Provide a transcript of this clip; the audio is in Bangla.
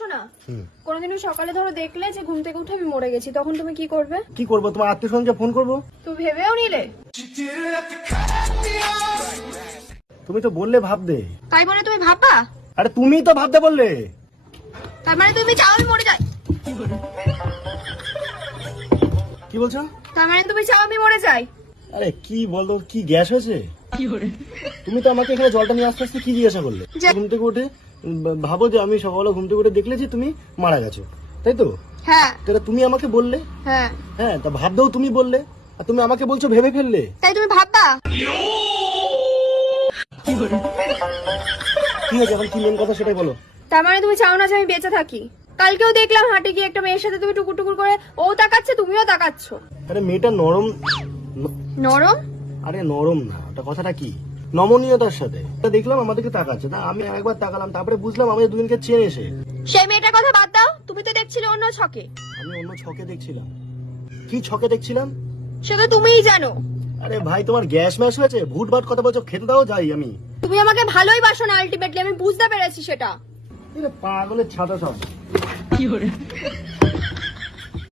শোনা, কোনোদিনও সকালে ধরো দেখলে যে ঘুম থেকে উঠে আমি মরে গেছি, তখন তুমি কি করবে? কি করবো, তোমার আত্মীয় স্বজনকে ফোন করবো। তুমি ভেবেও নিলে? তুমি তো বললে ভাবতে, তাই বলে তুমি ভাববা? আরে তুমি তো ভাবতে বললে। তার মানে তুমি চাও আমি মরে যাই? কি বলছো? তার মানে তুমি চাও আমি মরে যাই? আরে কি বলতো, কি গ্যাস হয়েছে? তুমি তো আমাকে এখানে জলটা নিয়ে আসতে আসতে কি জিজ্ঞাসা করলে? ঘুম থেকে উঠে ভাবো যে আমি সকালে ঘুম থেকে উঠে দেখলে যে তুমি মারা গেছো, তাই তো? হ্যাঁ। এটা তুমি আমাকে বললে। হ্যাঁ। হ্যাঁ, তা ভাবতেও তুমি বললে, আর তুমি আমাকে বলছো ভেবে ফেললে। তাই তুমি ভাববা? কি হয়েছে এখন, কি মেন কথা সেটাই বলো। তার মানে তুমি চাও না যে আমি বেঁচে থাকি? কালকেও দেখলাম হাঁটে গিয়ে একটা মেয়ের সাথে তুমি টুকুর টুকুর করে, ও তাকাচ্ছে তুমিও তাকাচ্ছ। আরে মেয়েটা নরম। নরম? আরে নরম না, ওটা কথাটা কি, নমনীয়তার সাথে তা দেখলাম আমাদেরকে তাকাচ্ছে, না আমি একবার তাকালাম, তারপরে বুঝলাম আমাদের দুজনকে চেনে এসে। সেই মেয়েটার কথা বাদ দাও, তুমি তো দেখছিলে অন্য ছকে। আমি অন্য ছকে দেখছিলাম? কি ছকে দেখছিলাম সেটা তুমিই জানো। আরে ভাই, তোমার গ্যাস ম্যাশ হয়েছে, ভুট ভাট কথা বলছো, খেতে দাও যাই আমি। তুমি আমাকে ভালোই বাসো না, আলটিমেটলি আমি বুঝতে পেরেছি সেটা। পাগলের ছাতা সব।